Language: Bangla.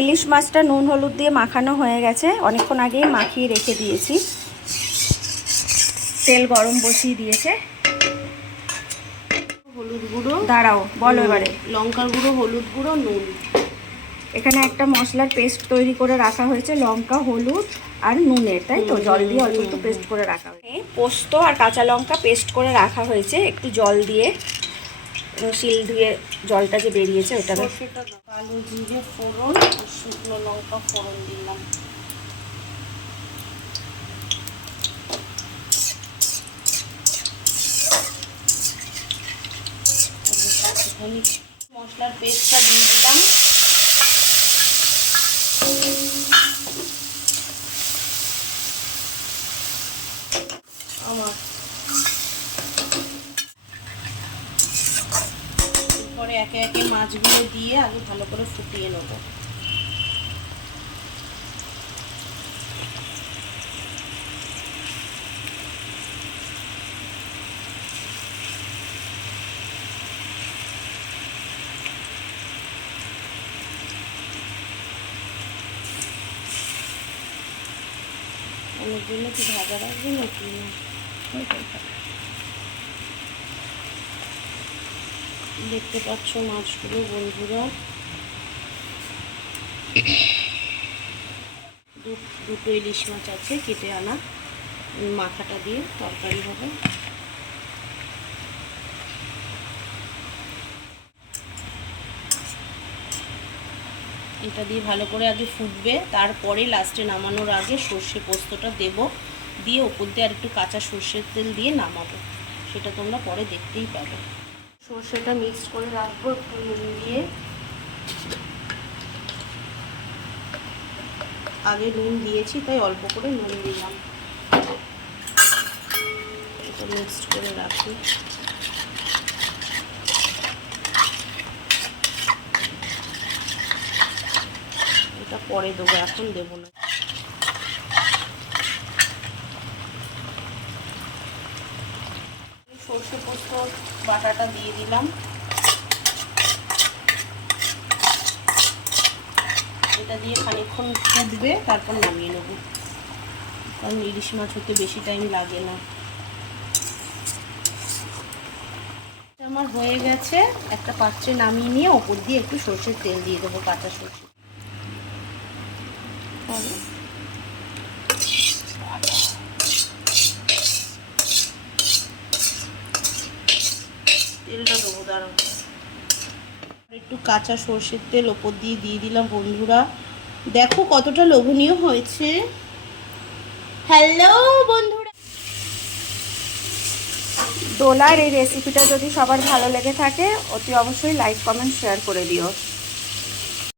ইলিশ মাছটা নুন হলুদ দিয়ে মাখানো হয়ে গেছে। অনেকক্ষণ আগেই মাখিয়ে রেখে দিয়েছি। তেল গরম বসিয়ে দিয়েছে। হলুদ গুঁড়ো। দাঁড়াও বলো এবারে। লঙ্কার গুঁড়ো হলুদ গুঁড়ো নুন। এখানে একটা মশলার পেস্ট তৈরি করে রাখা হয়েছে লঙ্কা হলুদ আর নুনের তাই তো? জল দিয়ে অল্প একটু পেস্ট করে রাখা হয়েছে। পোস্ত আর কাঁচা লঙ্কা পেস্ট করে রাখা হয়েছে একটু জল দিয়ে। শিল দিয়ে জলটা যে বেরিয়েছে ওটা আলু জিরে, ফোড়ন শুকনো লঙ্কা ফোড়ন দিলাম। মশলার পেস্টটা দিয়ে দিলাম আমার এরপরে একে একে মাছগুলো দিয়ে আগে ভালো করে ফুটিয়ে নেব। অনেকগুলো কি ভাজা রাখবে নাকি দেখতে পাচ্ছ মাছগুলো, বন্ধুরা। দুটো ইলিশ মাছ আছে কেটে আনা। মাথাটা দিয়ে তরকারি হবে। এটা দিয়ে ভালো করে আগে ফুটবে, তারপরে লাস্টে নামানোর আগে সর্ষে পোস্তটা দেব। দিয়ে ওপর দিয়ে আর একটু কাঁচা সর্ষের তেল দিয়ে নামাবো। সেটা তোমরা পরে দেখতেই পাবে। সর্ষেটা মিক্স করে রাখব একটু নুন দিয়ে। আগে নুন দিয়েছি, তাই অল্প করে নুন দিলাম। এটা মিক্সড করে রাখি। এটা পরে দেবো, এখন দেবো না। সর্ষে পোস্ত বাটাটা দিয়ে দিলাম। এটা দিয়ে খানিকক্ষণ ফুটবে, তারপর নামিয়ে নেব। কারণ ইলিশ মাছ হতে বেশি টাইম লাগে না। আমার হয়ে গেছে। একটা পাত্রে নামিয়ে নিয়ে ওপর দিয়ে একটু সর্ষের তেল দিয়ে দেবো, কাঁচা সর্ষে। দাঁড়াও একটু কাঁচা সর্ষের তেল ওপর দিয়ে দিয়ে দিলাম বন্ধুরা। দেখো কতটা লোভনীয় হয়েছে। হ্যালো বন্ধুরা। দোলার এই রেসিপিটা যদি সবার ভালো লেগে থাকে অতি অবশ্যই লাইক কমেন্ট শেয়ার করে দিও।